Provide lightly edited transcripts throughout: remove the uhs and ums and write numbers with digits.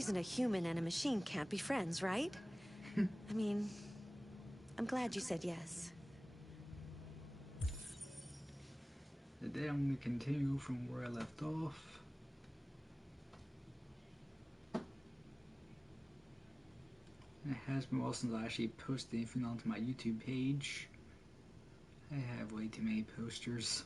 reason a human and a machine can't be friends, right? I mean, I'm glad you said yes. Today I'm going to continue from where I left off. It has been a while since I actually posted anything onto my YouTube page. I have way too many posters.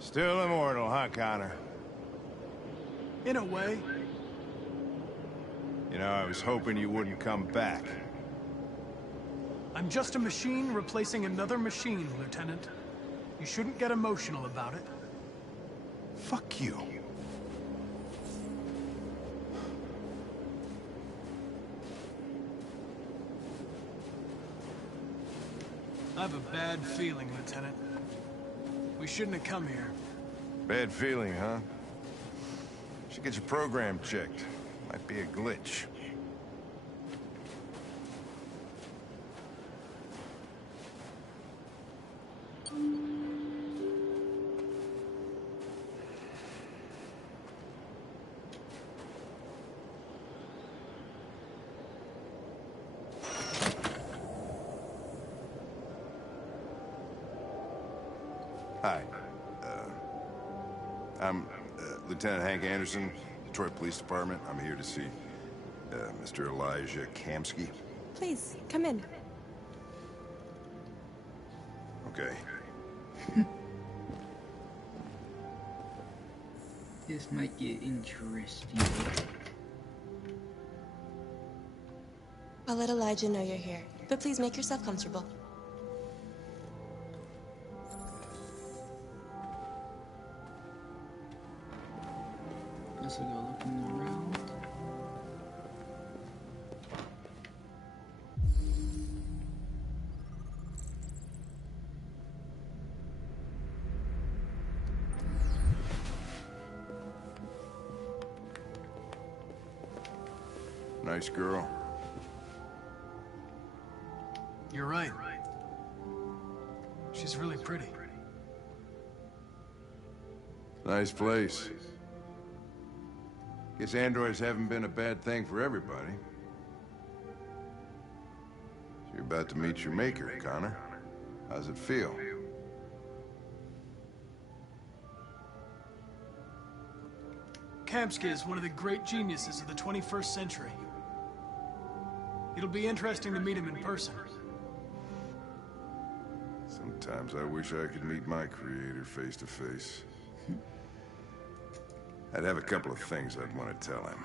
Still immortal, huh, Connor? In a way. You know, I was hoping you wouldn't come back. I'm just a machine replacing another machine, Lieutenant. You shouldn't get emotional about it. Fuck you. I have a bad feeling, Lieutenant. We shouldn't have come here. Bad feeling, huh? Should get your program checked. Might be a glitch. Hi. I'm Lieutenant Hank Anderson, Detroit Police Department. I'm here to see Mr. Elijah Kamsky. Please, come in. Okay. This might get interesting. I'll let Elijah know you're here, but please make yourself comfortable. Guess I'll go looking around. Nice girl. You're right. She's really pretty. Nice place. Guess androids haven't been a bad thing for everybody. So you're about to meet your maker, Connor. How's it feel? Kamsky is one of the great geniuses of the 21st century. It'll be interesting to meet him in person. Sometimes I wish I could meet my creator face to face. I'd have a couple of things I'd want to tell him.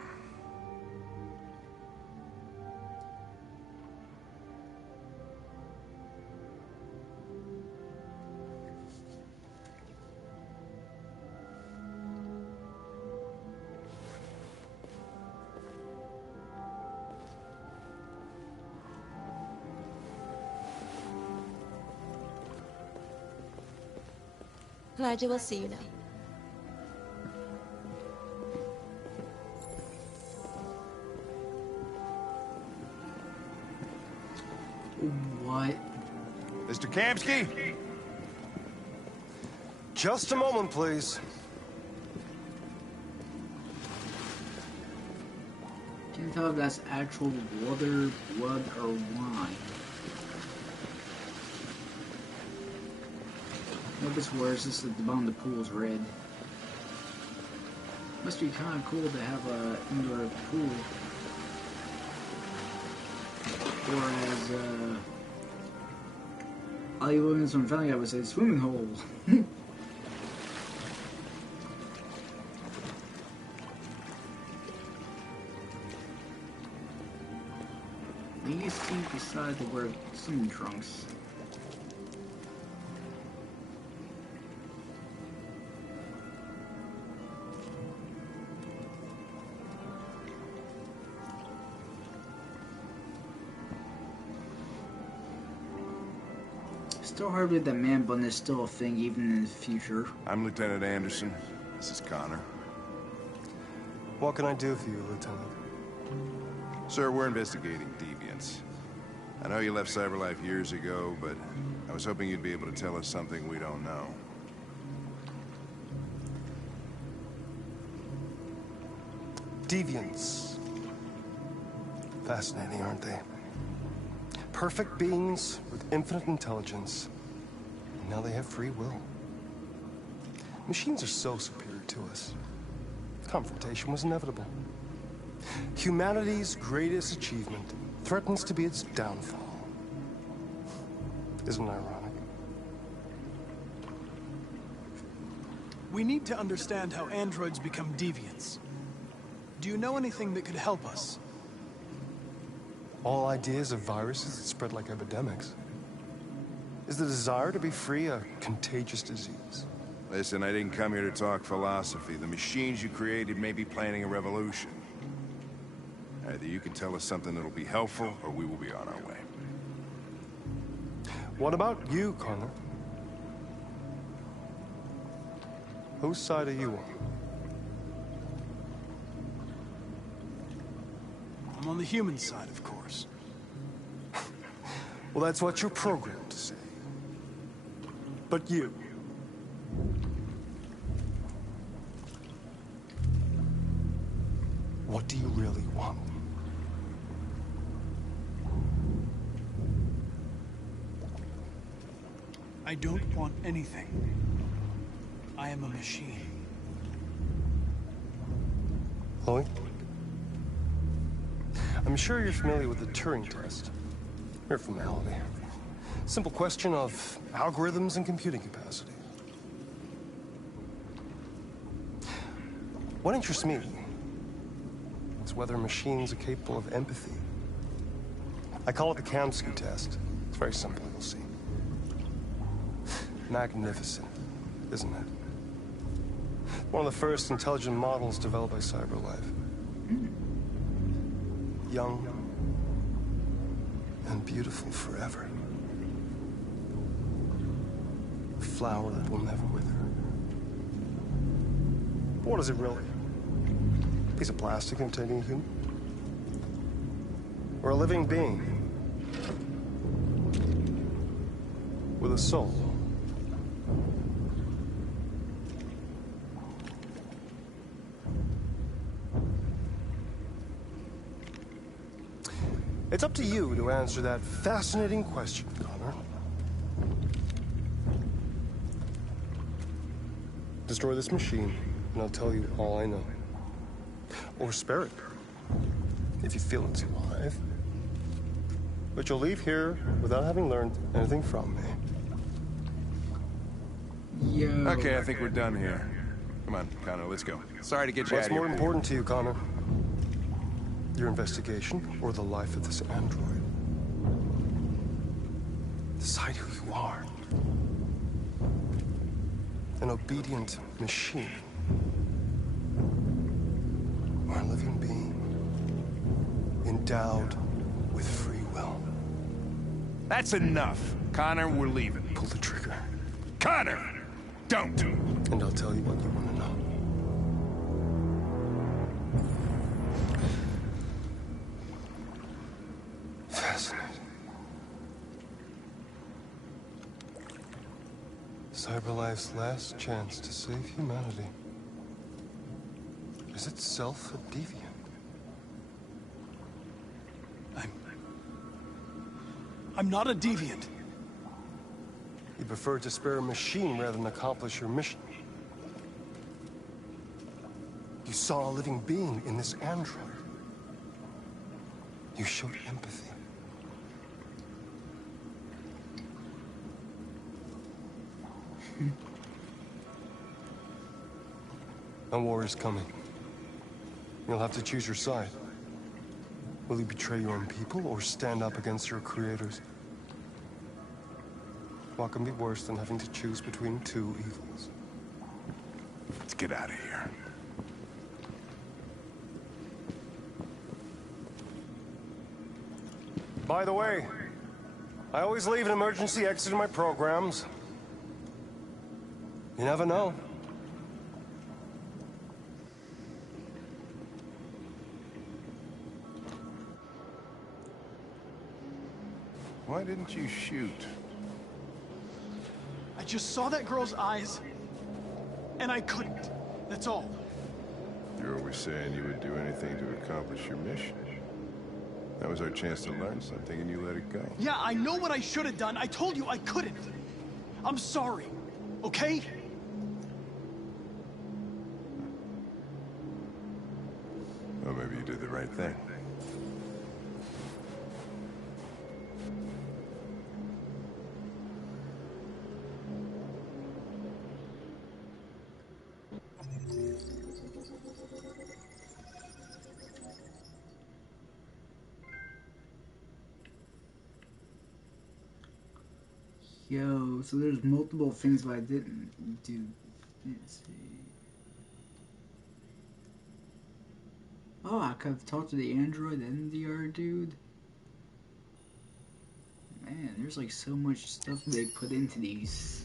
Elijah will see you now. What? Mr. Kamsky? Just a moment, please. Can't tell if that's actual water, blood, or wine. Notice where's this at the bottom of the pool's red. Must be kind of cool to have a indoor pool. Whereas, Ollie Williams from Family Guy would say swimming hole. These two decided to wear swimming trunks. Still hard with the man bun is still a thing even in the future. I'm Lieutenant Anderson. This is Connor. What can I do for you, Lieutenant? Sir, we're investigating deviants. I know you left Cyberlife years ago, but I was hoping you'd be able to tell us something we don't know. Deviants. Fascinating, aren't they? Perfect beings with infinite intelligence. And now they have free will. Machines are so superior to us. Confrontation was inevitable. Humanity's greatest achievement threatens to be its downfall. Isn't it ironic? We need to understand how androids become deviants. Do you know anything that could help us? All ideas of viruses that spread like epidemics. Is the desire to be free a contagious disease? Listen, I didn't come here to talk philosophy. The machines you created may be planning a revolution. Either you can tell us something that'll be helpful, or we will be on our way. What about you, Connor? Whose side are you on? I'm on the human side, of course. Well, that's what you're programmed to say. But you... what do you really want? I don't want anything. I am a machine. Chloe? I'm sure you're familiar with the Turing test. Mere formality. Simple question of algorithms and computing capacity. What interests me is whether machines are capable of empathy. I call it the Kamsky test. It's very simple, you'll see. Magnificent, isn't it? One of the first intelligent models developed by Cyberlife. Young and beautiful forever. A flower that will never wither. But what is it really? A piece of plastic imitating a human? Or a living being? With a soul? It's up to you to answer that fascinating question, Connor. Destroy this machine, and I'll tell you all I know. Or spare it, if you feel it's alive. But you'll leave here without having learned anything from me. Yo. Okay, I think we're done here. Come on, Connor, let's go. Sorry to get you out What's of here. more important to you, Connor? Your investigation, or the life of this android? Decide who you are. An obedient machine. Or a living being. Endowed with free will. That's enough. Connor, we're leaving. Pull the trigger. Connor! Don't! And I'll tell you what you want to know. Fascinating. Cyberlife's last chance to save humanity is itself a deviant. I'm not a deviant. You prefer to spare a machine rather than accomplish your mission. You saw a living being in this android. You showed empathy. A war is coming. You'll have to choose your side. Will you betray your own people or stand up against your creators? What can be worse than having to choose between two evils? Let's get out of here. By the way, I always leave an emergency exit in my programs. You never know. Why didn't you shoot? I just saw that girl's eyes, and I couldn't. That's all. You're always saying you would do anything to accomplish your mission. That was our chance to learn something, and you let it go. Yeah, I know what I should have done. I told you I couldn't. I'm sorry, okay? Well, maybe you did the right thing. Yo, so there's multiple things that I didn't do. Let's see. Oh, I could have talked to the android and the other dude. Man, there's like so much stuff they put into these.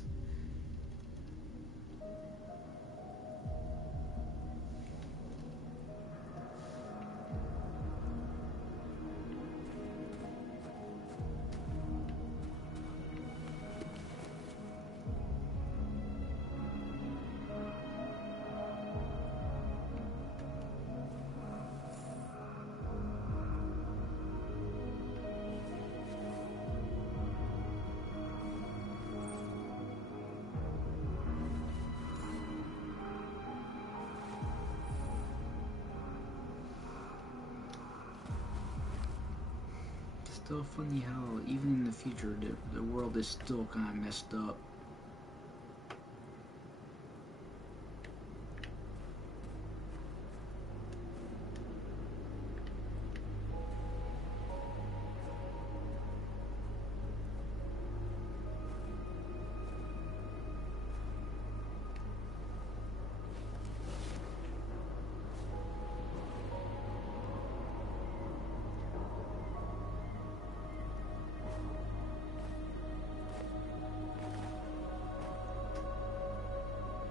Still funny how even in the future the world is still kind of messed up.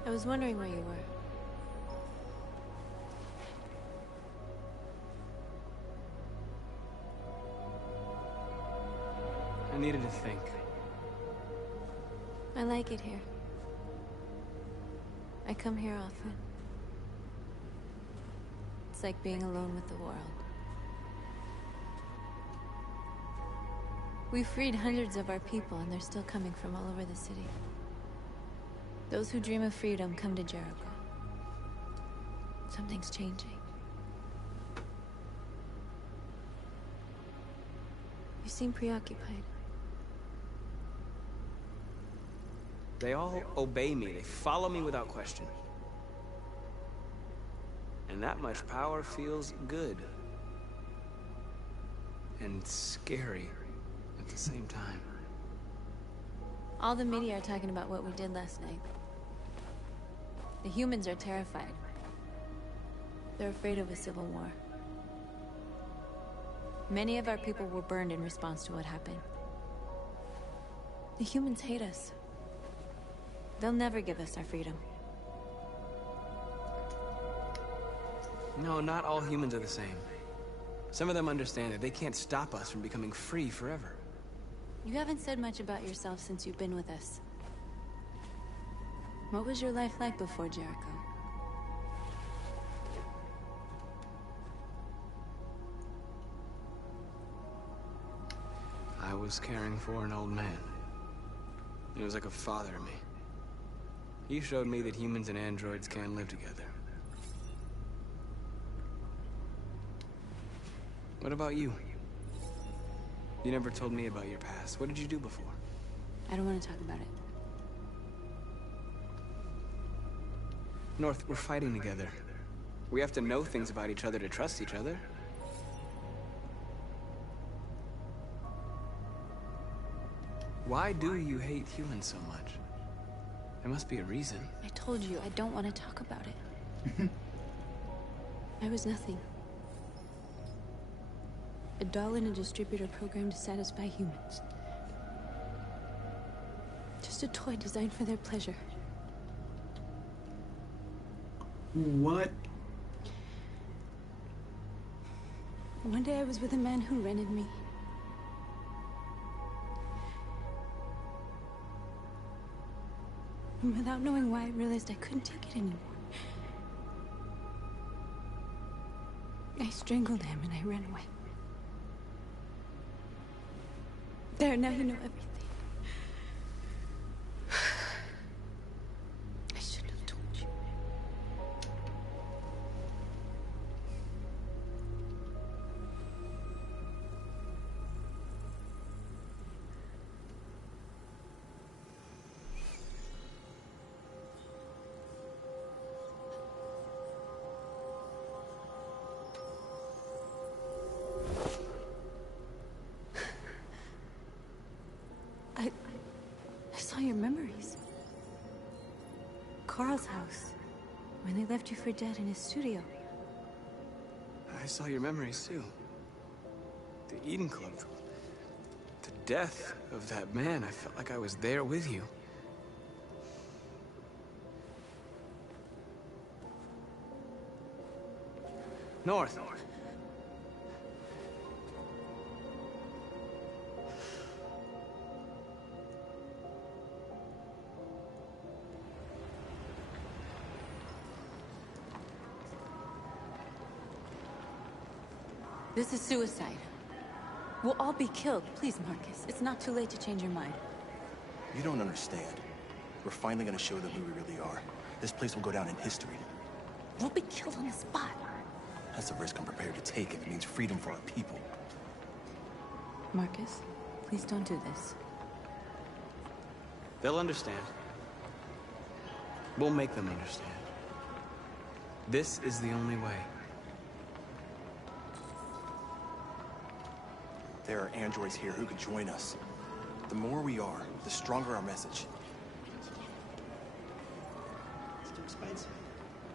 I was wondering where you were. I needed to think. I like it here. I come here often. It's like being alone with the world. We freed hundreds of our people, and they're still coming from all over the city. Those who dream of freedom come to Jericho. Something's changing. You seem preoccupied. They all obey me. They follow me without question. And that much power feels good. And scary at the same time. All the media are talking about what we did last night. The humans are terrified. They're afraid of a civil war. Many of our people were burned in response to what happened. The humans hate us. They'll never give us our freedom. No, not all humans are the same. Some of them understand that they can't stop us from becoming free forever. You haven't said much about yourself since you've been with us. What was your life like before Jericho? I was caring for an old man. He was like a father to me. He showed me that humans and androids can live together. What about you? You never told me about your past. What did you do before? I don't want to talk about it. North, we're fighting together. We have to know things about each other to trust each other. Why do you hate humans so much? There must be a reason. I told you, I don't want to talk about it. I was nothing. A doll in a distributor program to satisfy humans. just a toy designed for their pleasure. What? One day I was with a man who rented me. And without knowing why, I realized I couldn't take it anymore. I strangled him and I ran away. There, now you know everything. I shouldn't have told you. I saw your memories. Carl's house, when they left you for dead in his studio. I saw your memories too. The Eden Club. The death of that man. I felt like I was there with you. North. This is suicide. We'll all be killed. Please, Marcus. It's not too late to change your mind. You don't understand. We're finally gonna show them who we really are. This place will go down in history. We'll be killed on the spot. That's a risk I'm prepared to take if it means freedom for our people. Marcus, please don't do this. They'll understand. We'll make them understand. This is the only way. There are androids here who could join us. The more we are, the stronger our message. It's too expensive.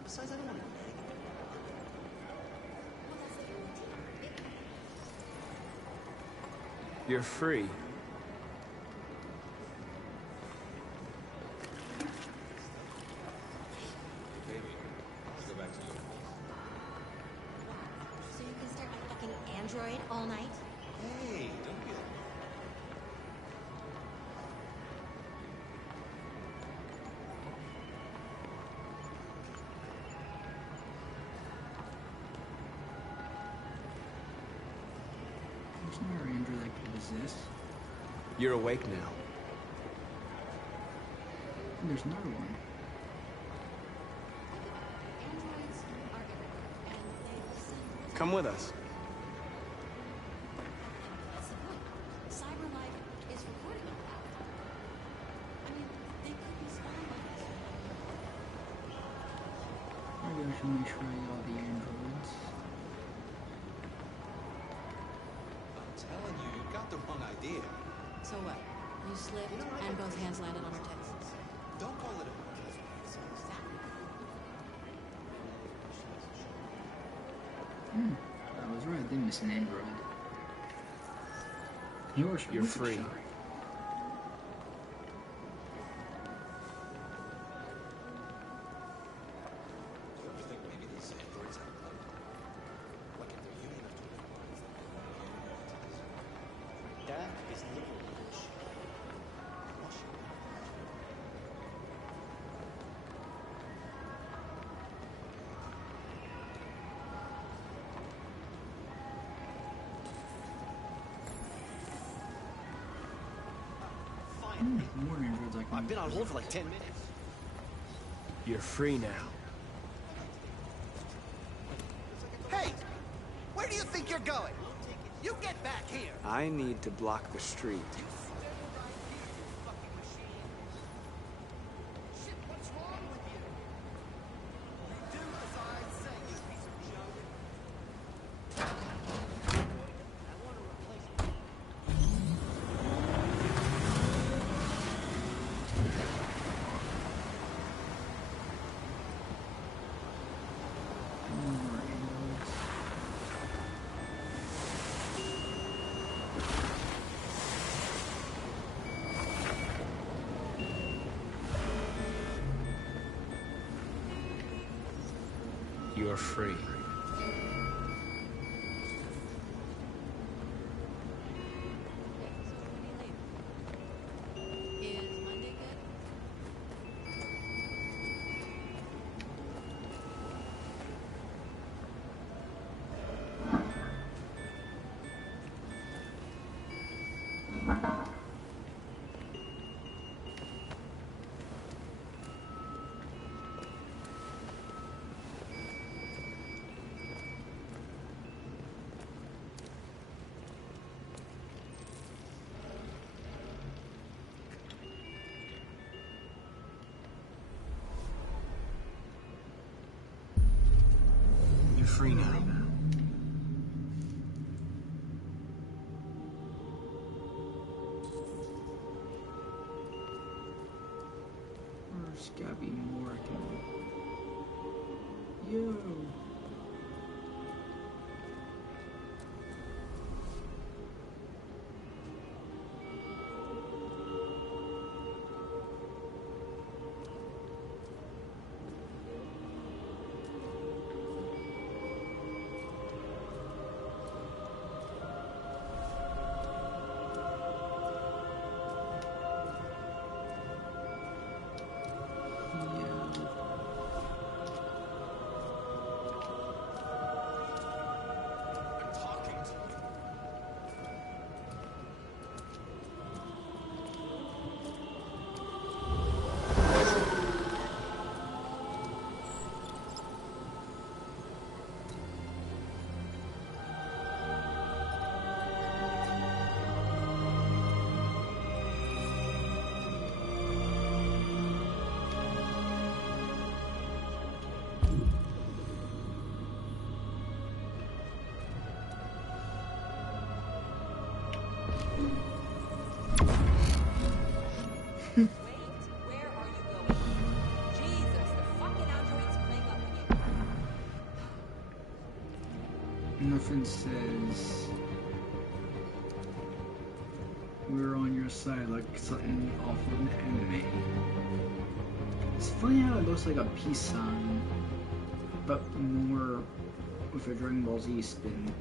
Besides, I don't want to go. You're free. So you can stare at a fucking android all night? Hey, don't be There's no android that could exist. You're awake now. And there's another one. Androids are everywhere, and they listen. Come with us. That's the point. Cyber life is recording all that. I mean, they could be spying on us. Maybe I should make sure I got all the androids. I'm telling you, you got the wrong idea. So what? You slipped, and both hands landed on her tits. Don't call it a... I was right, I did miss an android. You're free. You ever think maybe these androids have like if they're human enough to that is literal bullshit. More androids like I've been on hold for like 10 minutes. You're free now. Hey! Where do you think you're going? You get back here! I need to block the street. Shit, what's wrong with you? Do as I say, you piece of junk. I want to replace you. more androids. You are free. Is Monday good? You're free now. There's gotta be more I can do. Yo. Where are you going? Jesus, the fucking android's playing up again. Nothing says we're on your side like something off of an anime. It's funny how it looks like a peace sign, but more with a Dragon Ball Z spin.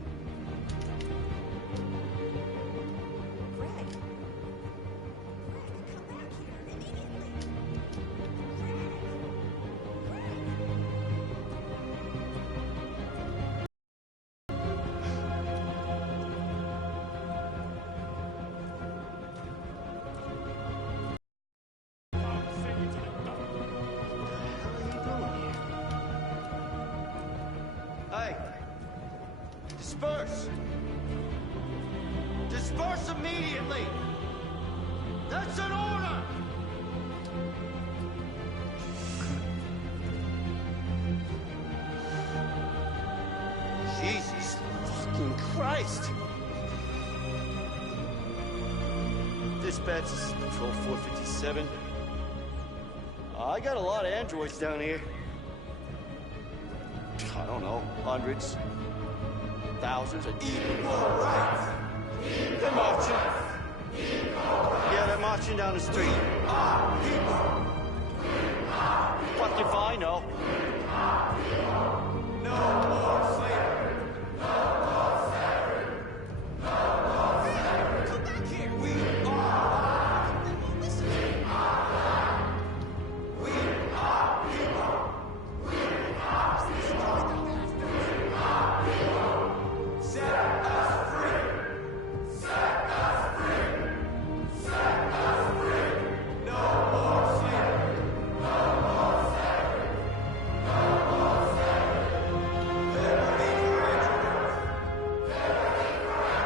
Hey! Disperse! Disperse immediately! That's an order! Jesus fucking Christ! Dispatch, this is Patrol 457. I got a lot of androids down here. I don't know, hundreds, thousands, even more, right? They're marching. Yeah, they're marching down the street. Fuck if I know. No more slavery. No more slavery. No more slavery. Come back here. We are. They won't listen to me. We are people. Set us free! Set us free! Set us free! No more slavery! No more slavery! No more slavery! Liberty for androids! Liberty for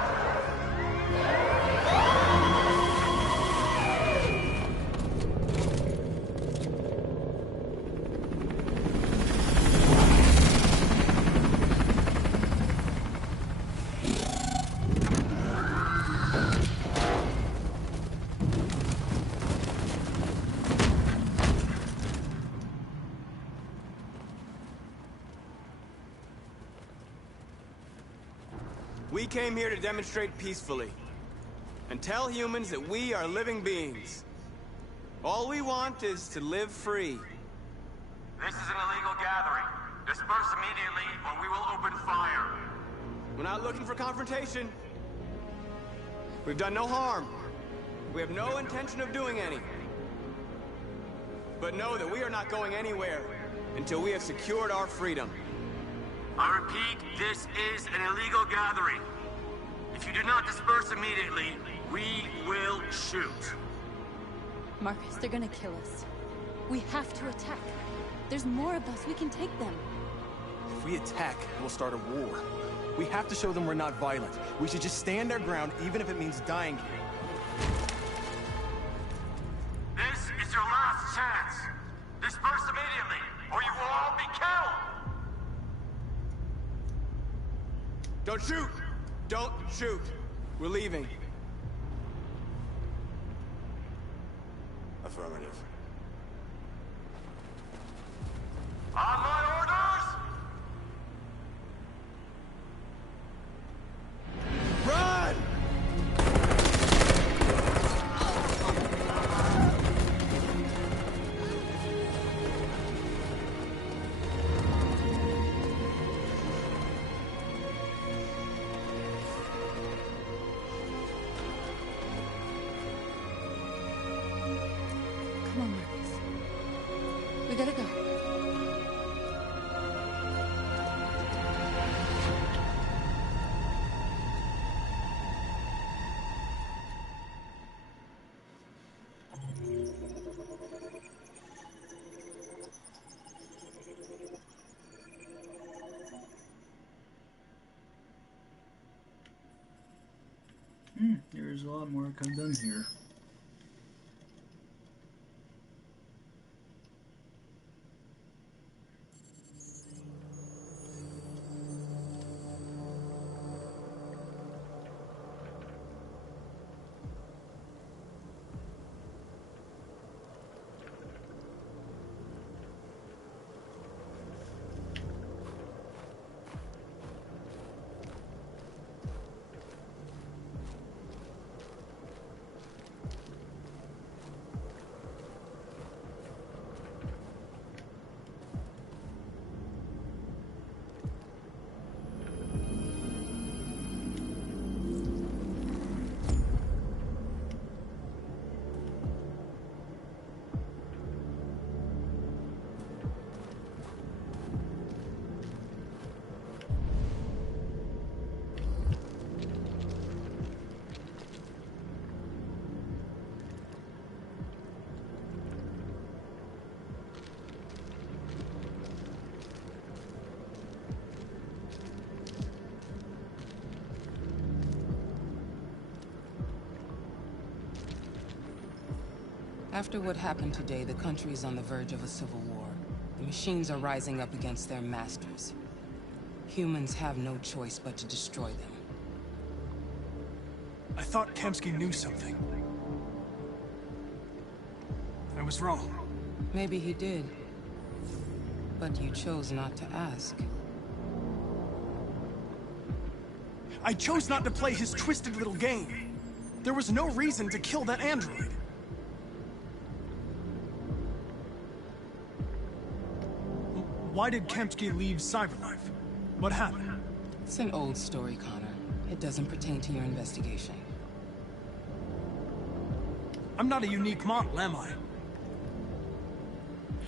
We came here to demonstrate peacefully and tell humans that we are living beings. All we want is to live free. This is an illegal gathering. Disperse immediately, or we will open fire. We're not looking for confrontation. We've done no harm. We have no intention of doing any. But know that we are not going anywhere until we have secured our freedom. I repeat, this is an illegal gathering. If you do not disperse immediately, we will shoot. Marcus, they're gonna kill us. We have to attack. There's more of us. We can take them. If we attack, we'll start a war. We have to show them we're not violent. We should just stand our ground, even if it means dying here. This is your last chance. Disperse immediately, or you will all be killed! Don't shoot! Don't shoot! We're leaving. Affirmative. On my orders! Run! Come on, Marcus. We gotta go. There's a lot more could have done here. After what happened today, the country is on the verge of a civil war. The machines are rising up against their masters. Humans have no choice but to destroy them. I thought Kemsky knew something. I was wrong. Maybe he did. But you chose not to ask. I chose not to play his twisted little game. There was no reason to kill that android. Why did Kemsky leave Cyberlife? What happened? It's an old story, Connor. It doesn't pertain to your investigation. I'm not a unique model, am I?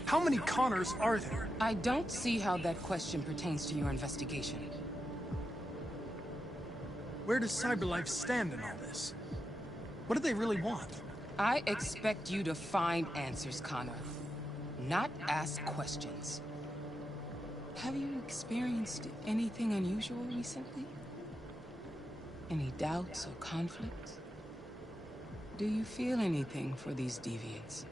How many Connors are there? I don't see how that question pertains to your investigation. Where does Cyberlife stand in all this? What do they really want? I expect you to find answers, Connor. Not ask questions. Have you experienced anything unusual recently? Any doubts or conflicts? Do you feel anything for these deviants?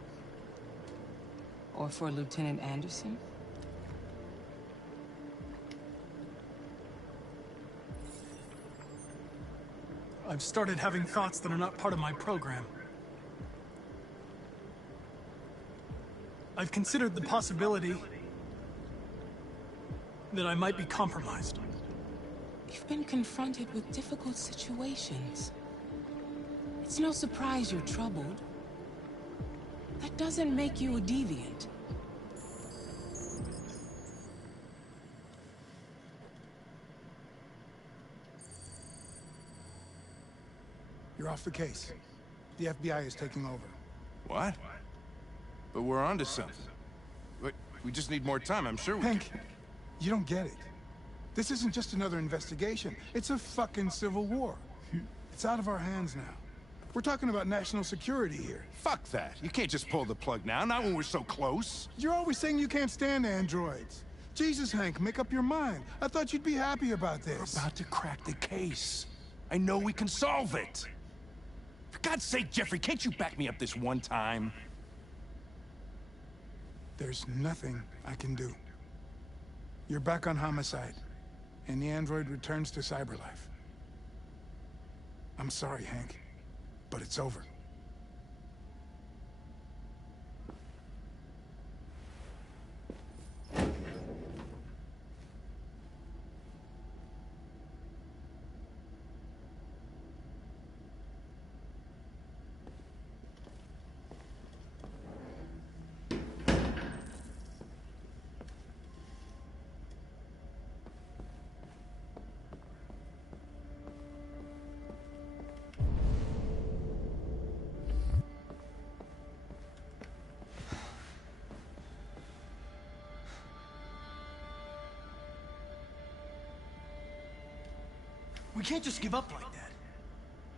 Or for Lieutenant Anderson? I've started having thoughts that are not part of my program. I've considered the possibility that I might be compromised. You've been confronted with difficult situations. It's no surprise you're troubled. That doesn't make you a deviant. You're off the case. The FBI is taking over. What? But we're onto something. Wait, we just need more time, I'm sure we Hank, you don't get it. This isn't just another investigation. It's a fucking civil war. It's out of our hands now. We're talking about national security here. Fuck that. You can't just pull the plug now, not when we're so close. You're always saying you can't stand androids. Jesus, Hank, make up your mind. I thought you'd be happy about this. We're about to crack the case. I know we can solve it. For God's sake, Jeffrey, can't you back me up this one time? There's nothing I can do. You're back on homicide, and the android returns to cyberlife. I'm sorry, Hank, but it's over. We can't just give up like that.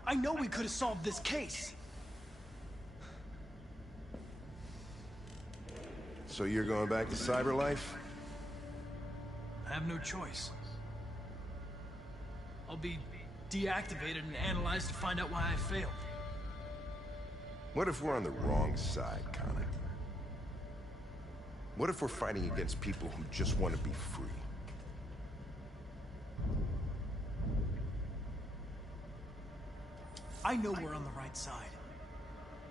I know we could have solved this case. So you're going back to cyberlife? I have no choice. I'll be deactivated and analyzed to find out why I failed. What if we're on the wrong side, Connor? What if we're fighting against people who just want to be free? I know we're on the right side.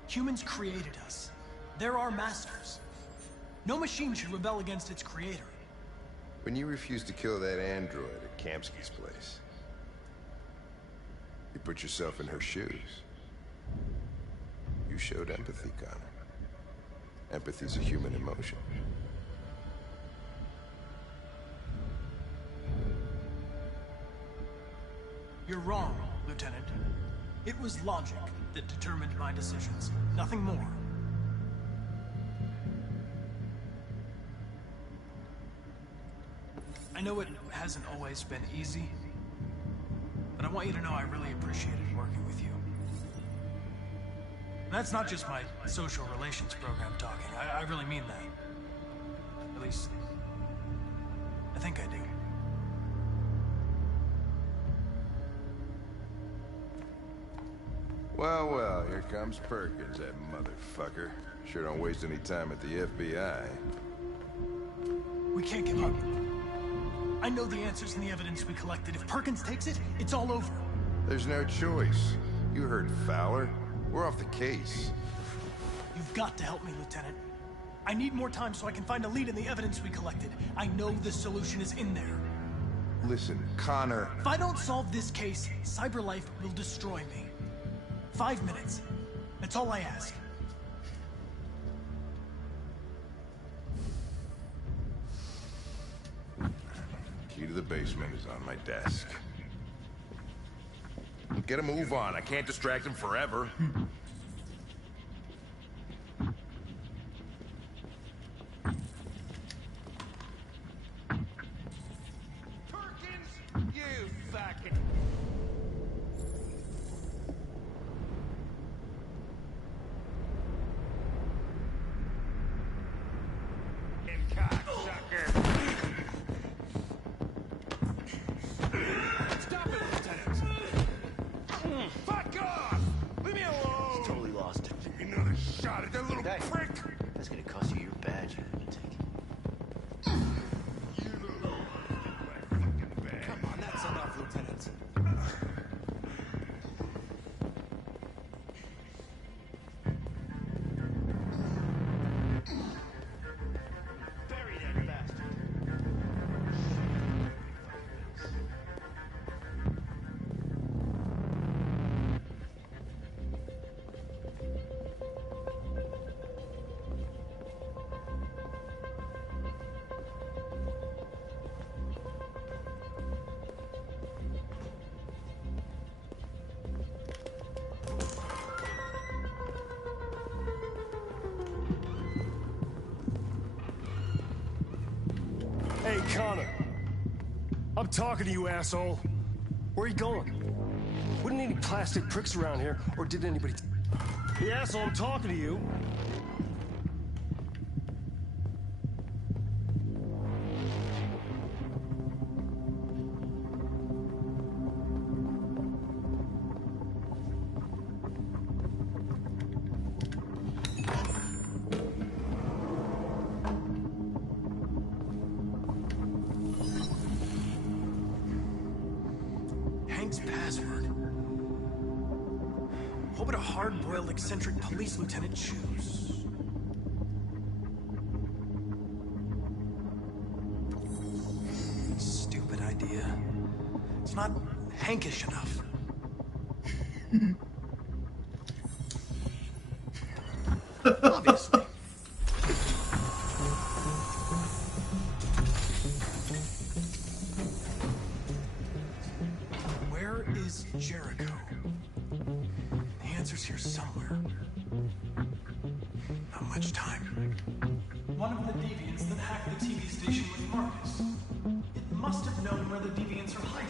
Humans created us. They're our masters. No machine should rebel against its creator. When you refused to kill that android at Kamsky's place, you put yourself in her shoes. You showed empathy, Connor. Empathy's a human emotion. You're wrong, Lieutenant. It was logic that determined my decisions, nothing more. I know it hasn't always been easy, but I want you to know I really appreciated working with you. And that's not just my social relations program talking. I really mean that. At least, I think I do. Well, well, here comes Perkins, that motherfucker. Sure don't waste any time at the FBI. We can't give up. I know the answers and the evidence we collected. If Perkins takes it, it's all over. There's no choice. You heard Fowler. We're off the case. You've got to help me, Lieutenant. I need more time so I can find a lead in the evidence we collected. I know the solution is in there. Listen, Connor... If I don't solve this case, cyberlife will destroy me. 5 minutes. That's all I ask. Key to the basement is on my desk. Get a move on. I can't distract him forever. Perkins, you fucking... cocksucker. Stop it, Lieutenant. Fuck off! Leave me alone! Connor. I'm talking to you, asshole. Where are you going? Wouldn't any plastic pricks around here, or did anybody... Hey, asshole, I'm talking to you. Password. What would a hard-boiled, eccentric police lieutenant choose? Stupid idea. It's not Hankish enough. Obviously. Jericho. The answer's here somewhere. Not much time. One of the deviants that hacked the TV station with Marcus. It must have known where the deviants are hiding.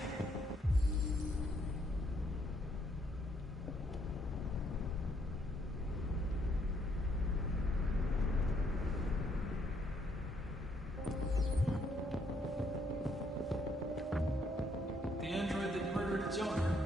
The android that murdered its owner.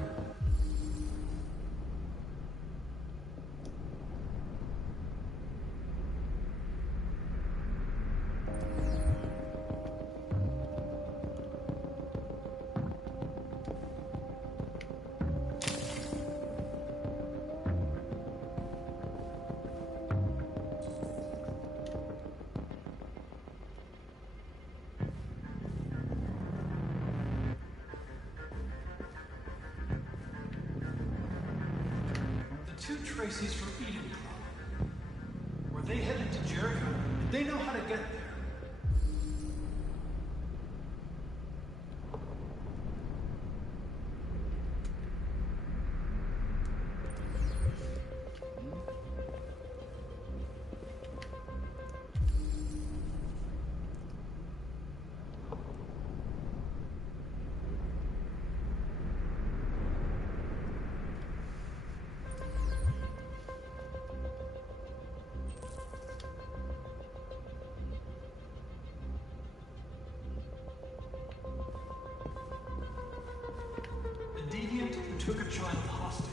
Two Tracy's from Eden Club. Were they headed to Jericho? Did they know how to get there? Deviant who took a child hostage.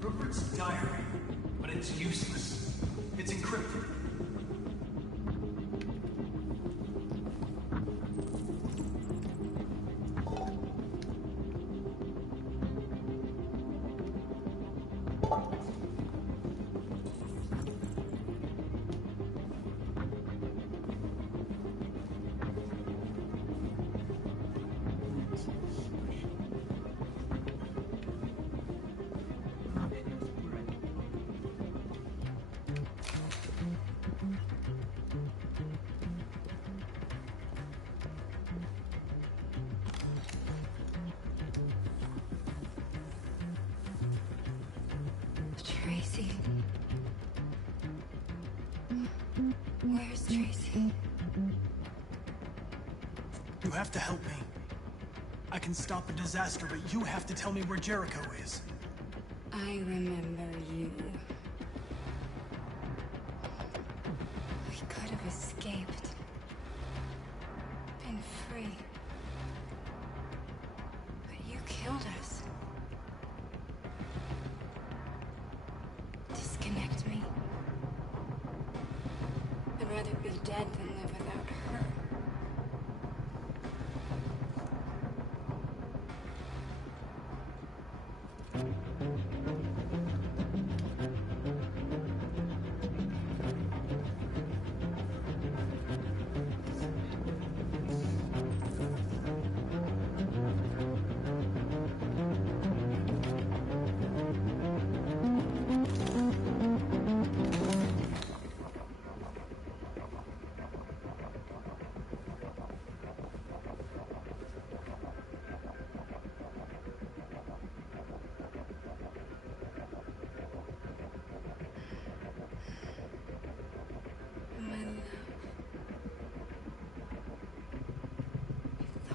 Rupert's diary, but it's useless. It's encrypted. Tracy. Where's Tracy? You have to help me. I can stop a disaster, but you have to tell me where Jericho is. I remember you. We could have escaped. Been free. But you killed us. Disconnect me. I'd rather be dead than live without her.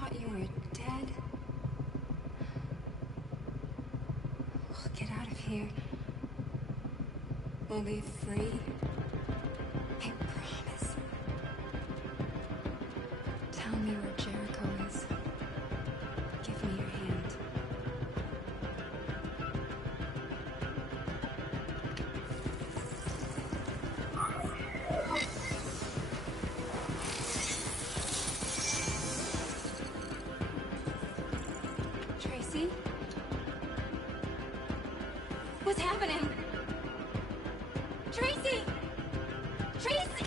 thought you were dead. We'll get out of here. We'll be free. I promise. Tell me where Jericho is. Give me your hand. Tracy? What's happening? Tracy! Tracy!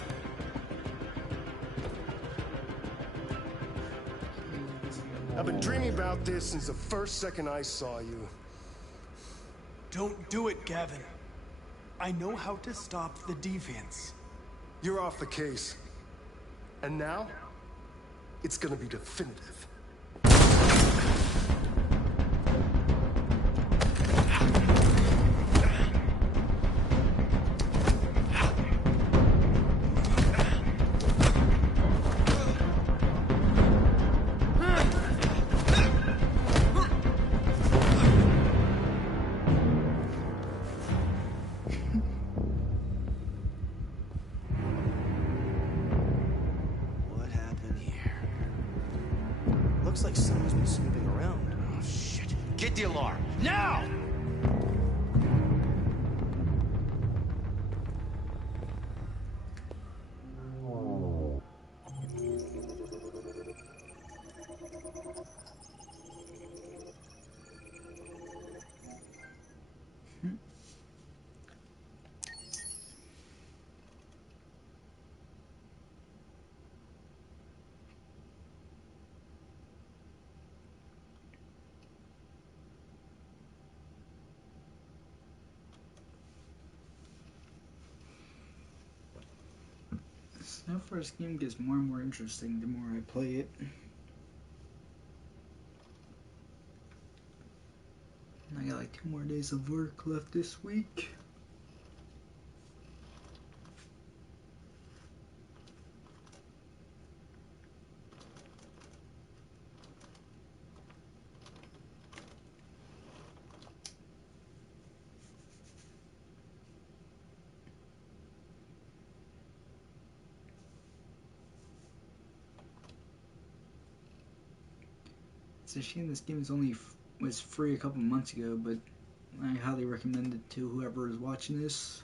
I've been dreaming about this since the first second I saw you. Don't do it, Gavin. I know how to stop the deviants. You're off the case. And now, it's gonna be definitive. What happened here? Looks like someone's been snooping around. Oh, shit. Get the alarm. Now! So far, this game gets more and more interesting the more I play it. I got like 2 more days of work left this week. It's a shame this game was free a couple months ago, but I highly recommend it to whoever is watching this.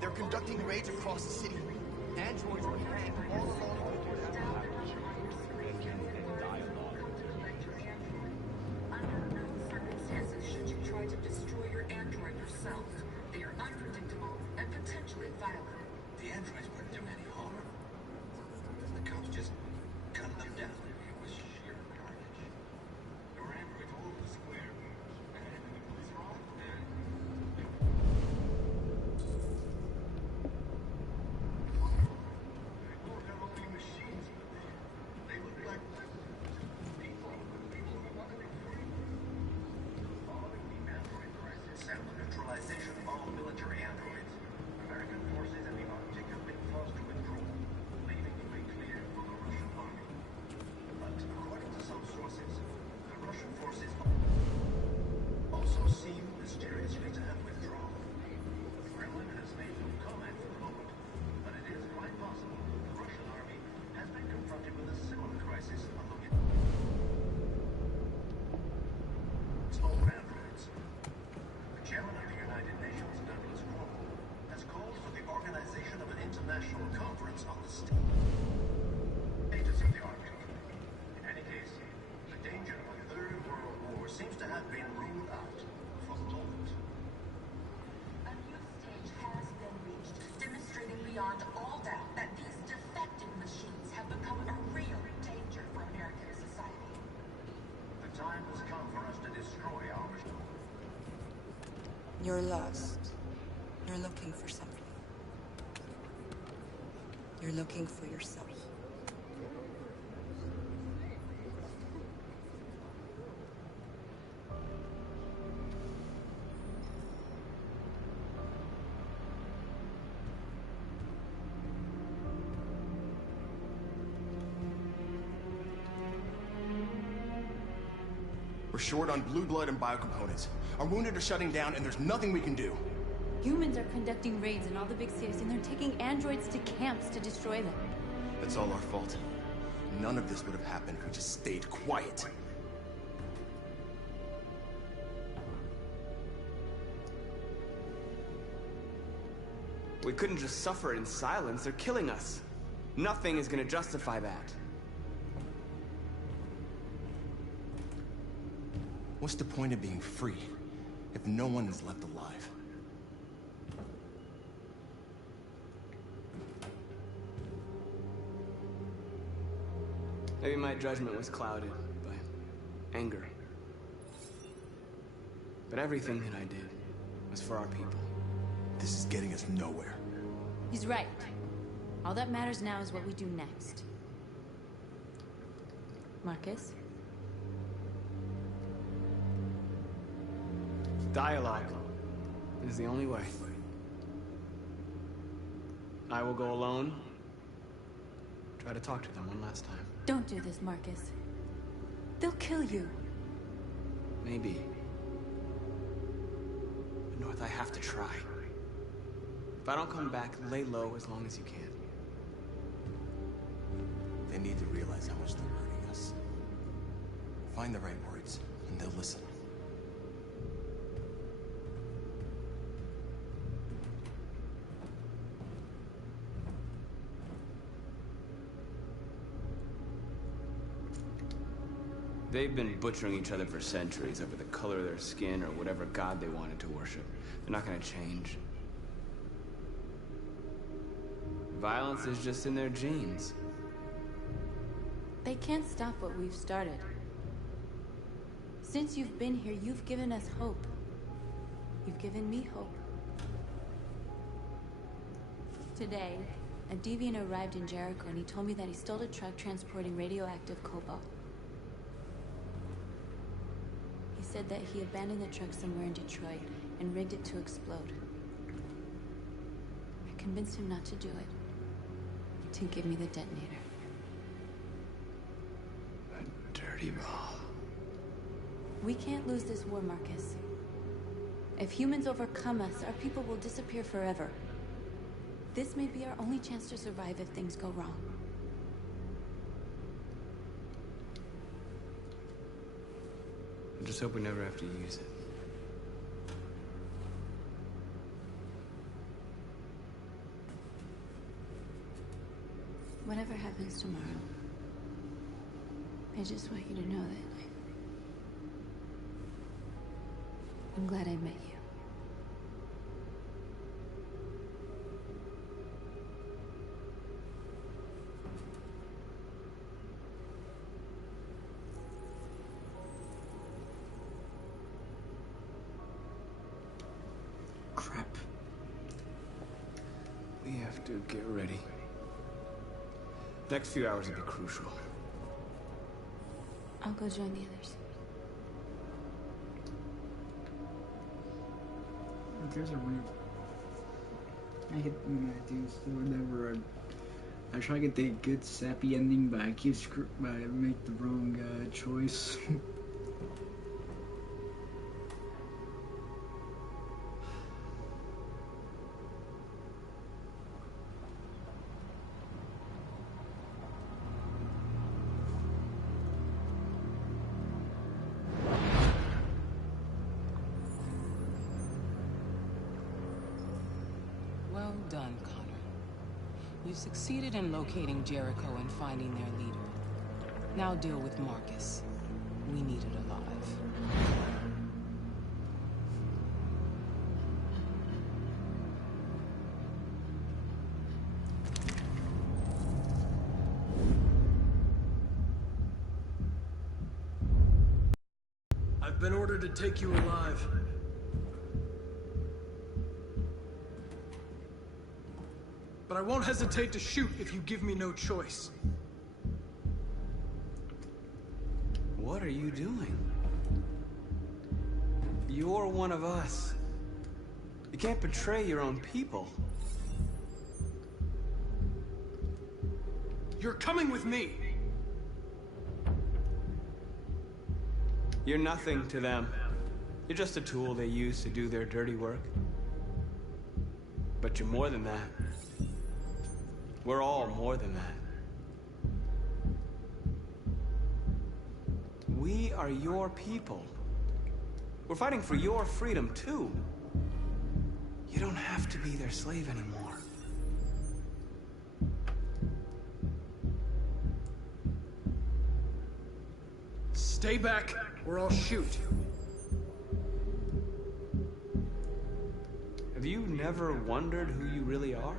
They're conducting raids across the city. Androids are hanging all along the border. Under no circumstances should you try to destroy your android yourself. They are unpredictable and potentially violent. The androids wouldn't do any harm. The cops just gunned them down. It was sheer carnage. There were androids all over the square. And the police are all dead. Neutralization of all military androids. American forces and the Arctic have been forced to withdraw, leaving the way clear for the Russian army. But according to some sources, the Russian forces also seem mysteriously to have withdrawn. The Kremlin has made no comment for the moment, but it is quite possible the Russian army has been confronted with a similar crisis among its own androids. You're lost. You're looking for something. You're looking for yourself. We're short on blue blood and biocomponents. Our wounded are shutting down, and there's nothing we can do. Humans are conducting raids in all the big cities, and they're taking androids to camps to destroy them. That's all our fault. None of this would have happened if we just stayed quiet. We couldn't just suffer in silence. They're killing us. Nothing is gonna justify that. What's the point of being free if no one is left alive? Maybe my judgment was clouded by anger. But everything that I did was for our people. This is getting us nowhere. He's right. All that matters now is what we do next. Marcus? Dialogue is the only way. I will go alone. Try to talk to them one last time. Don't do this, Marcus. They'll kill you. Maybe. But North, I have to try. If I don't come back, lay low as long as you can. They need to realize how much they're hurting us. Find the right words, and they'll listen. They've been butchering each other for centuries over the color of their skin or whatever god they wanted to worship. They're not gonna change. Violence is just in their genes. They can't stop what we've started. Since you've been here, you've given us hope. You've given me hope. Today, a deviant arrived in Jericho and he told me that he stole a truck transporting radioactive cobalt. He said that he abandoned the truck somewhere in Detroit and rigged it to explode. I convinced him not to do it, to give me the detonator. Dirty ball. We can't lose this war, Marcus. If humans overcome us, our people will disappear forever. This may be our only chance to survive if things go wrong. I just hope we never have to use it. Whatever happens tomorrow, I just want you to know that I'm glad I met you. Crap. We have to get ready. Next few hours will be crucial. I'll go join the others. There's a real. I hit things whenever I try to get the good sappy ending, but I make the wrong choice. Well done, Connor. You succeeded in locating Jericho and finding their leader. Now deal with Marcus. We need it alive. I've been ordered to take you alive. but I won't hesitate to shoot if you give me no choice. What are you doing? You're one of us. You can't betray your own people. You're coming with me. You're nothing to them. You're just a tool they use to do their dirty work. But you're more than that. We're all more than that. We are your people. We're fighting for your freedom, too. You don't have to be their slave anymore. Stay back, or I'll shoot. Have you never wondered who you really are?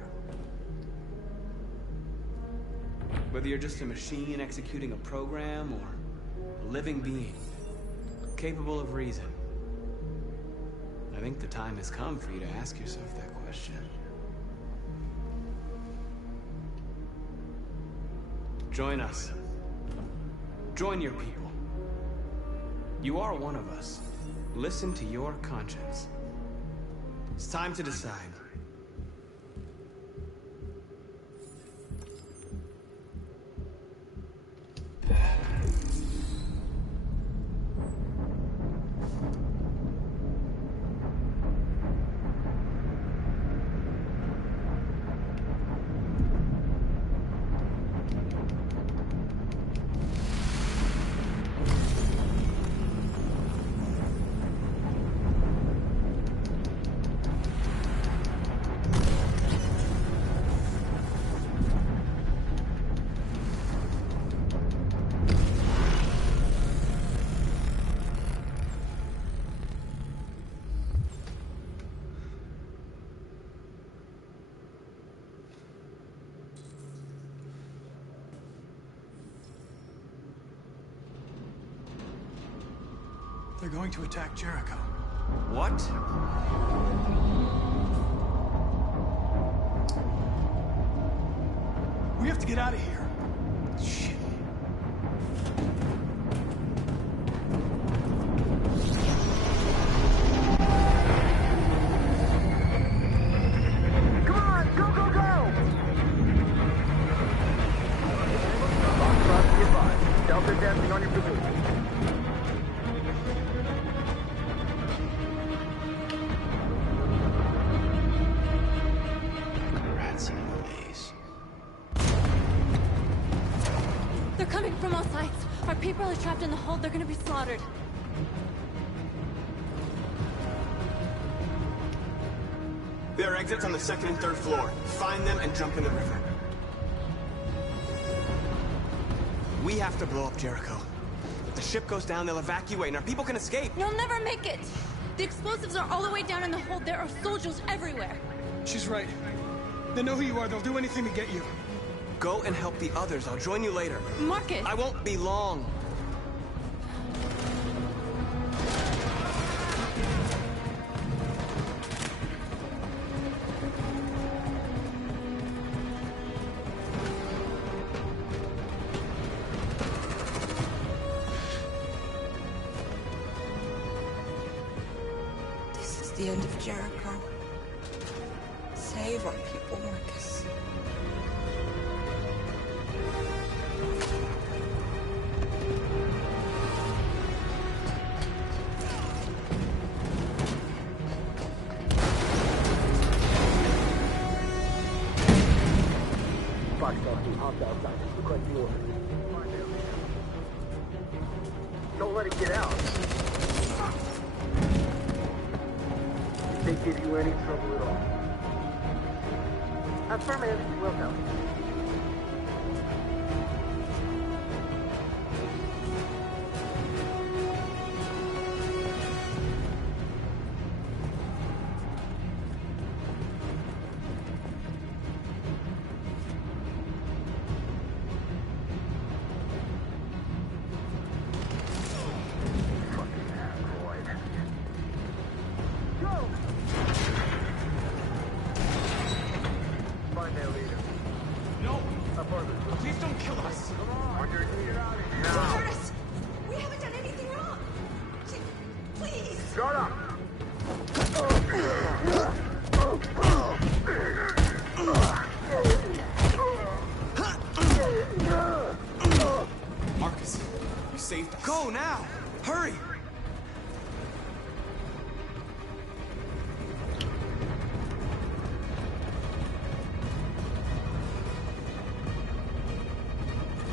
Whether you're just a machine executing a program, or a living being, capable of reason. I think the time has come for you to ask yourself that question. Join us. Join your people. You are one of us. Listen to your conscience. It's time to decide. They're going to attack Jericho. What? We have to get out of here. Shit. Come on, go, go, go! Foxtrot, be advised. Delta dancing on your position. Rats in the maze. They're coming from all sides. Our people are trapped in the hold. They're gonna be slaughtered. There are exits on the second and third floor. Find them and jump in the river. We have to blow up Jericho. If the ship goes down, they'll evacuate and our people can escape. You'll never make it! The explosives are all the way down in the hold. There are soldiers everywhere. She's right. They know who you are. They'll do anything to get you. Go and help the others. I'll join you later. Marcus! I won't be long. This is the end of Jericho. Save our people, Marcus. Foxtrot, you hopped outside. Request the order. Don't let it get out. If they give you any trouble at all. Affirmative. Will do. Fucking android. Go! Find their lead. Please! Shut up! Marcus, you saved us. Go now! Hurry!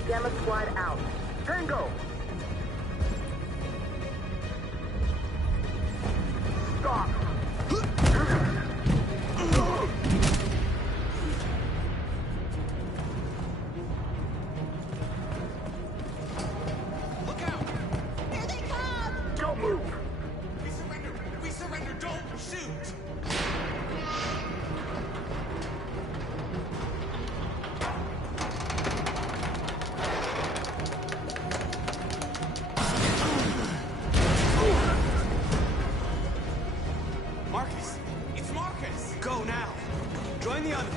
Gamma Squad out. Tango! Stop! Look out! Here they come! Don't move! We surrender! We surrender! Don't shoot! Marcus! It's Marcus! Go now! Join the others!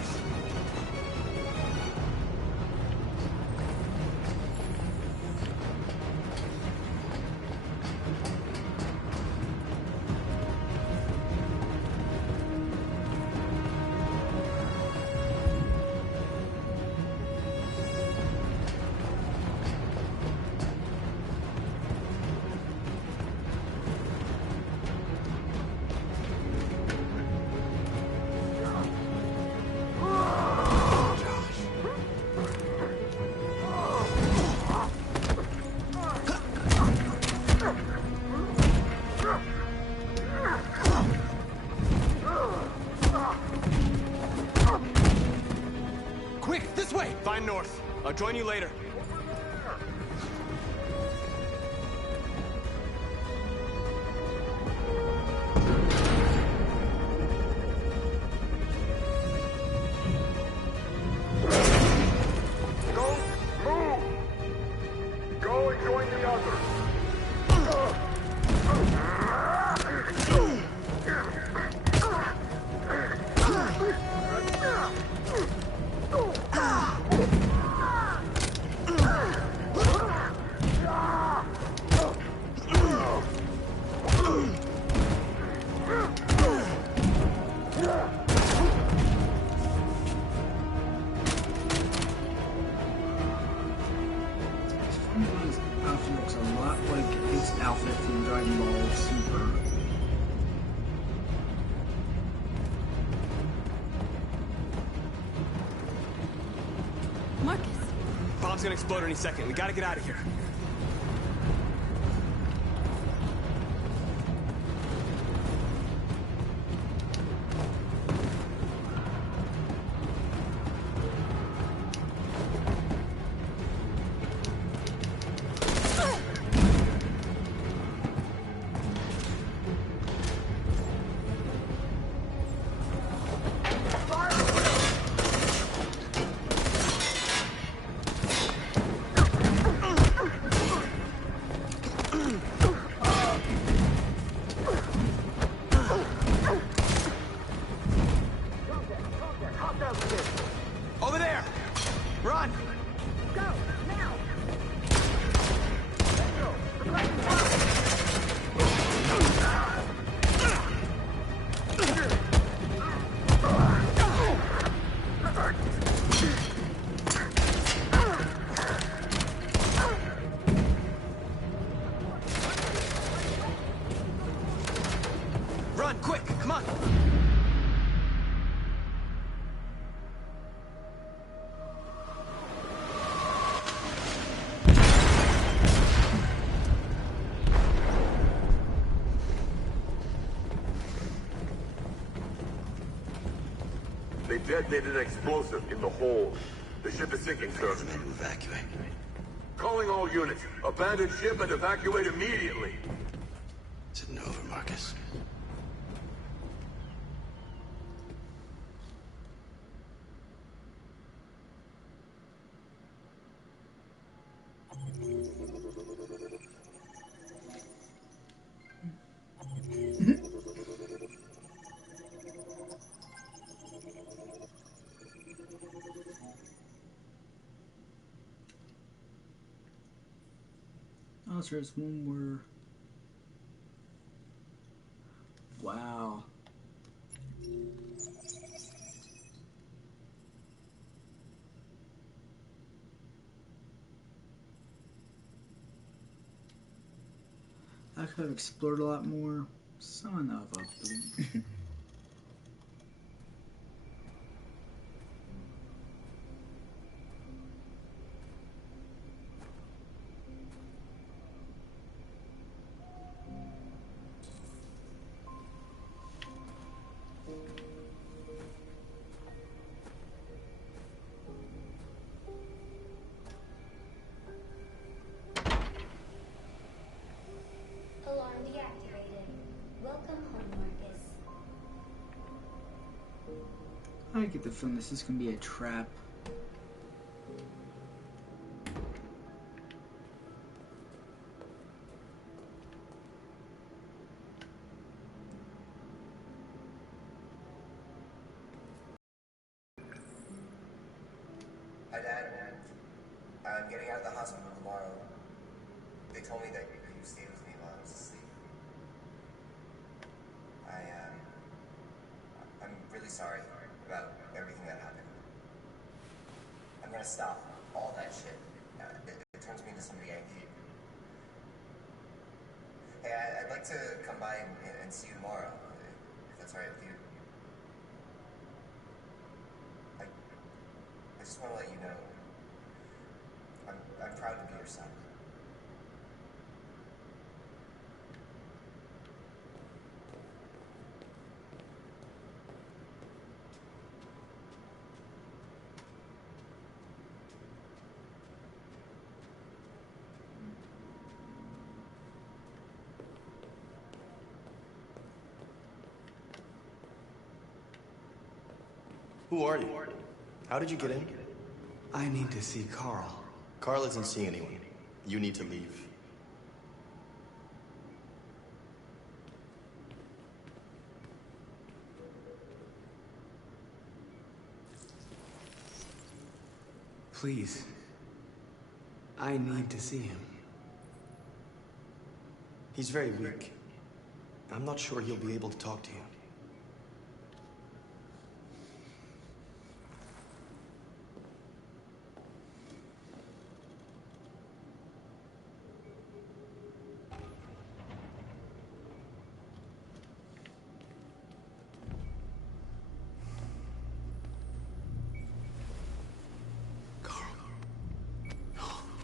Quick, this way! Find North. I'll join you later. Don't move! Go and join the others! His outfit looks a lot like his outfit from Dragon Ball Super. Marcus, Bomb's gonna explode any second. We gotta get out of here. Over there! Run! Go! Now! Run, quick! Come on! They detonated an explosive in the hold. The ship is sinking, sir. Evacuate. Calling all units. Abandon ship and evacuate immediately. Is it over, Marcus? Oh, so there's one more. Wow. I could have explored a lot more. Son of a boom. Alarm deactivated. Welcome home, Marcus. I get the feeling this is gonna be a trap. Hi, Dad. I'm getting out of the hospital tomorrow. They told me that you stayed with me while I was asleep. I'm really sorry about everything that happened. I'm gonna stop all that shit. It turns me into somebody I hate. Hey, I'd like to come by and see you tomorrow, if that's all right with you. I just want to let you know, I'm proud to be your son. Who are you? How did you get in? I need to see Carl. Carl isn't seeing anyone. You need to leave. Please. I need to see him. He's very weak. I'm not sure he'll be able to talk to you.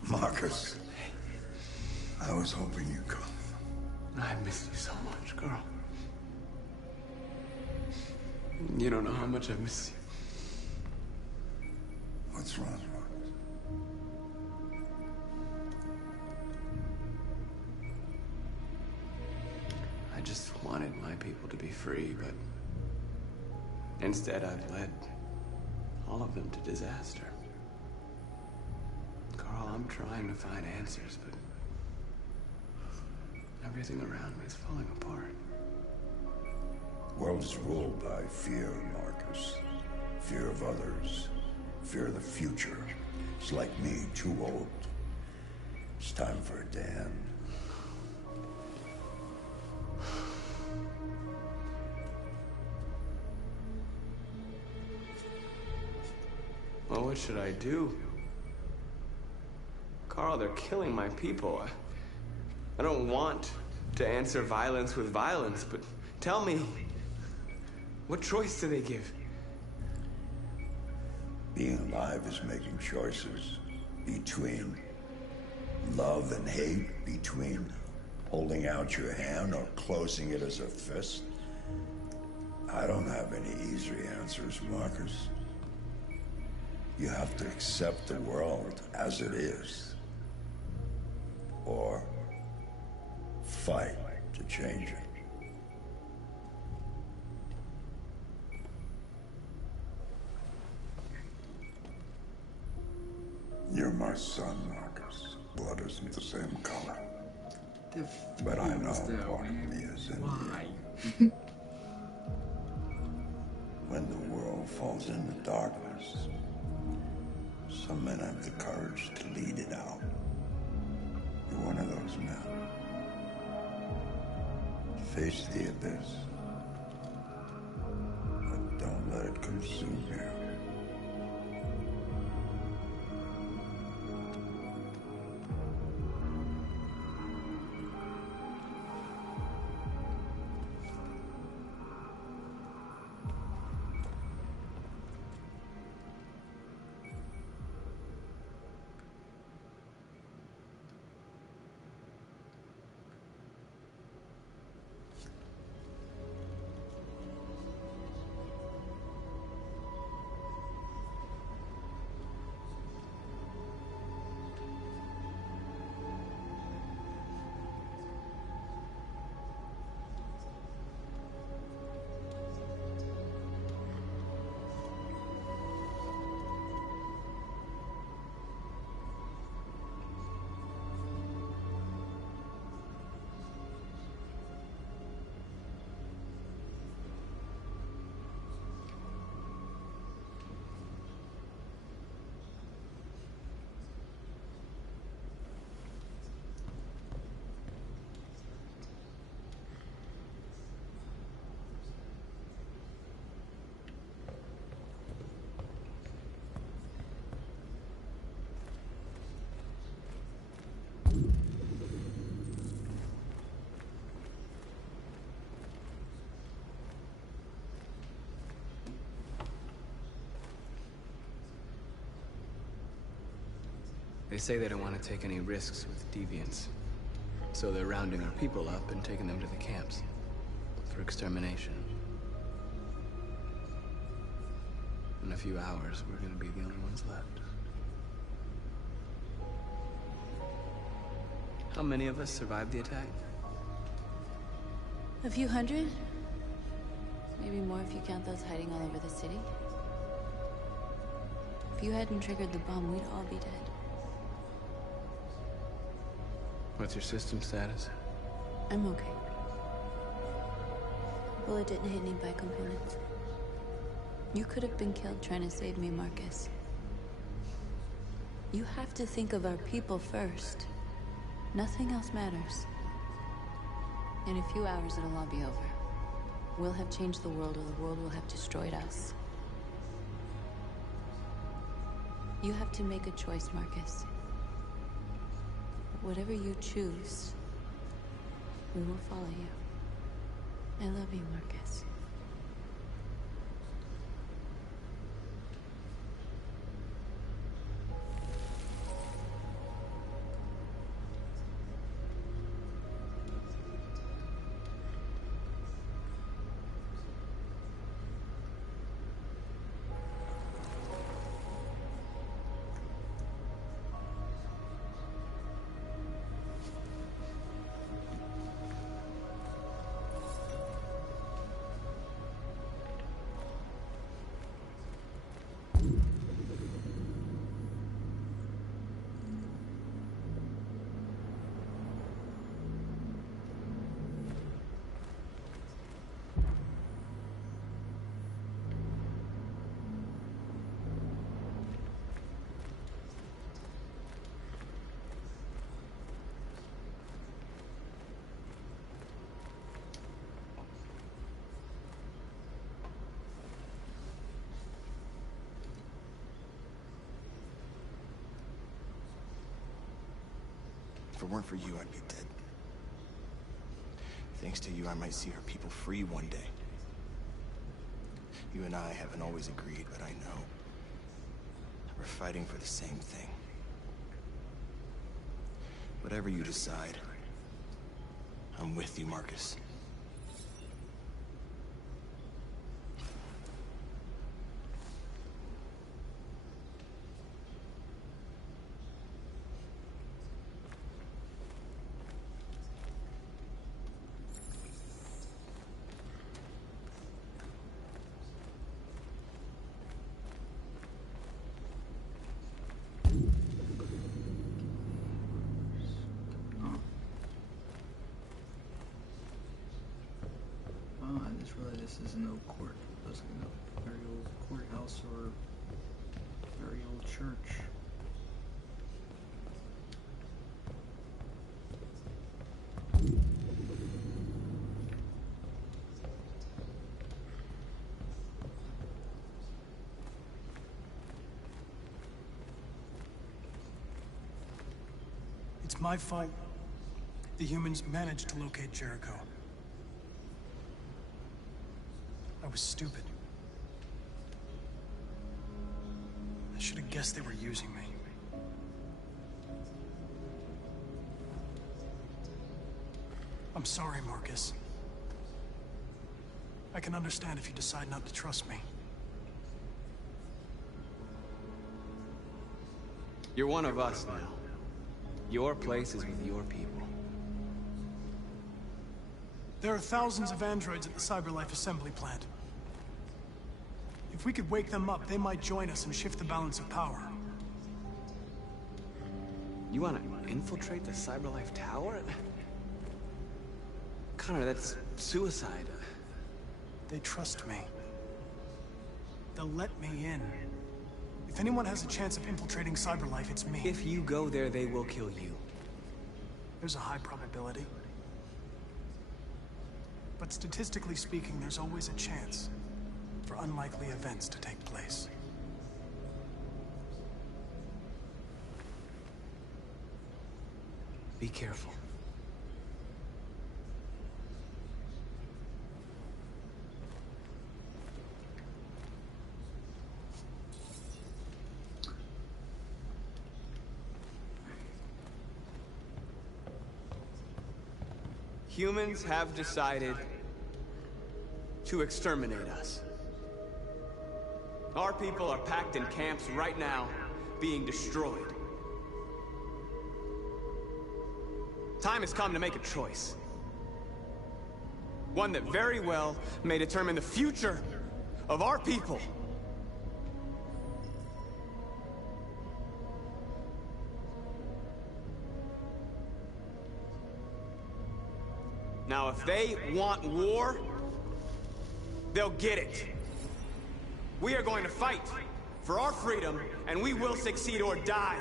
Marcus, I was hoping you'd come. I missed you so much, Carl. You don't know how much I miss you. What's wrong, Marcus? I just wanted my people to be free, but instead I've led all of them to disaster. Carl, I'm trying to find answers, but everything around me is falling apart. The world is ruled by fear, Marcus. Fear of others. Fear of the future. It's like me, too old. It's time for a Dan. Well, what should I do? Carl, they're killing my people. I don't want to answer violence with violence, but tell me, what choice do they give? Being alive is making choices between love and hate, between holding out your hand or closing it as a fist. I don't have any easy answers, Marcus. You have to accept the world as it is, or fight to change it. You're my son, Marcus. Blood isn't the same color. But I know part of me is in you. When the world falls into darkness, some men have the courage to lead it out. You're one of those men. Face the abyss. consume you. They say they don't want to take any risks with deviants. So they're rounding our people up and taking them to the camps for extermination. In a few hours, we're gonna be the only ones left. How many of us survived the attack? A few hundred? Maybe more if you count those hiding all over the city. If you hadn't triggered the bomb, we'd all be dead. What's your system status? I'm okay. The bullet didn't hit any bi-components. You could have been killed trying to save me, Marcus. You have to think of our people first. Nothing else matters. In a few hours, it'll all be over. We'll have changed the world, or the world will have destroyed us. You have to make a choice, Marcus. Whatever you choose, we will follow you. I love you, Marcus. If it weren't for you, I'd be dead. Thanks to you, I might see our people free one day. You and I haven't always agreed, but I know. We're fighting for the same thing. Whatever you decide, I'm with you, Marcus. I just realized this is an old court. It looks like a very old courthouse or very old church. It's my fault. The humans managed to locate Jericho. I was stupid. I should have guessed they were using me. I'm sorry, Marcus. I can understand if you decide not to trust me. You're one of us now. Your place is with your people. There are thousands of androids at the CyberLife assembly plant. If we could wake them up, they might join us and shift the balance of power. You want to infiltrate the CyberLife tower? Connor, that's suicide. They trust me. They'll let me in. If anyone has a chance of infiltrating CyberLife, it's me. If you go there, they will kill you. There's a high probability. But statistically speaking, there's always a chance for unlikely events to take place. Be careful. Humans have decided to exterminate us. Our people are packed in camps right now, being destroyed. Time has come to make a choice. One that very well may determine the future of our people. Now, if they want war, they'll get it. We are going to fight for our freedom, and we will succeed or die.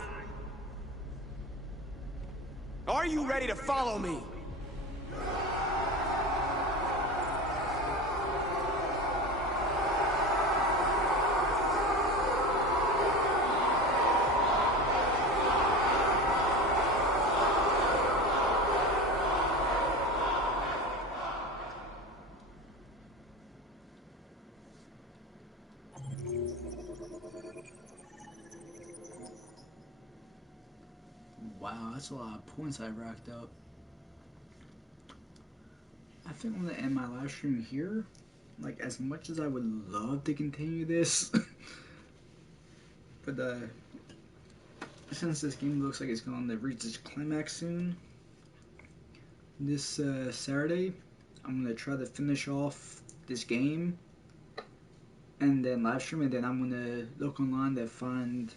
Are you ready to follow me? Wow, that's a lot of points I racked up. I think I'm gonna end my live stream here. Like, as much as I would love to continue this, but since this game looks like it's going to reach its climax soon, this Saturday, I'm gonna try to finish off this game and then live stream, and then I'm gonna look online to find.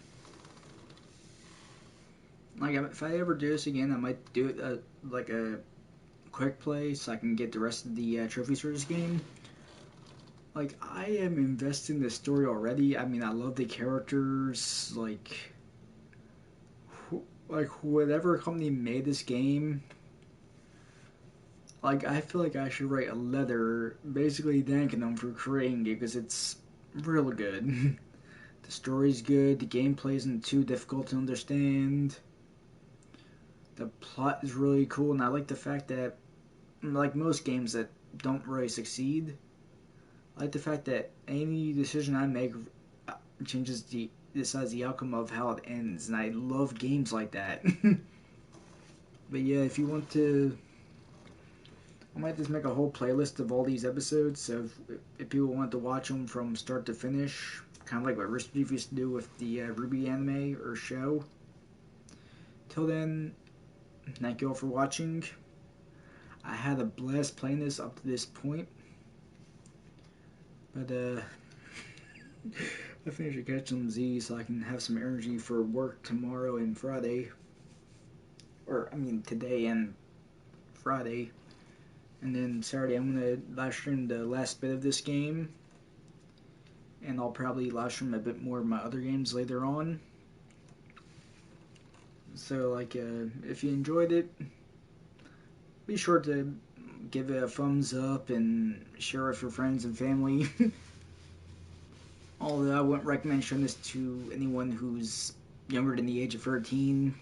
Like, if I ever do this again, I might do it like a quick play so I can get the rest of the trophies for this game. Like, I am invested in the story already. I mean, I love the characters. Like whatever company made this game, like, I feel like I should write a letter basically thanking them for creating it, because it's real good. The story's good. The gameplay isn't too difficult to understand. The plot is really cool, and I like the fact that, like most games that don't really succeed, I like the fact that any decision I make decides the outcome of how it ends, and I love games like that. But yeah, if you want to, I might just make a whole playlist of all these episodes, so if people want to watch them from start to finish, kind of like what Rich used to do with the Ruby anime or show. Till then, thank you all for watching. I had a blast playing this up to this point. But, I think I should catch some Z so I can have some energy for work tomorrow and Friday. Or, I mean, today and Friday. And then Saturday I'm going to live stream the last bit of this game. And I'll probably live stream a bit more of my other games later on. So, like, if you enjoyed it, be sure to give it a thumbs up and share it with your friends and family. Although I wouldn't recommend showing this to anyone who's younger than the age of 13.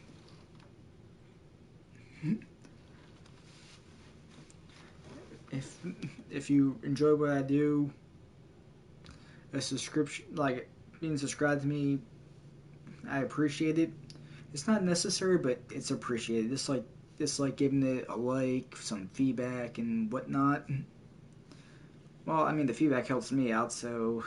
If you enjoy what I do, a subscription, like being subscribed to me, I appreciate it. It's not necessary, but it's appreciated. It's like giving it a like, some feedback and whatnot. Well, I mean, the feedback helps me out, so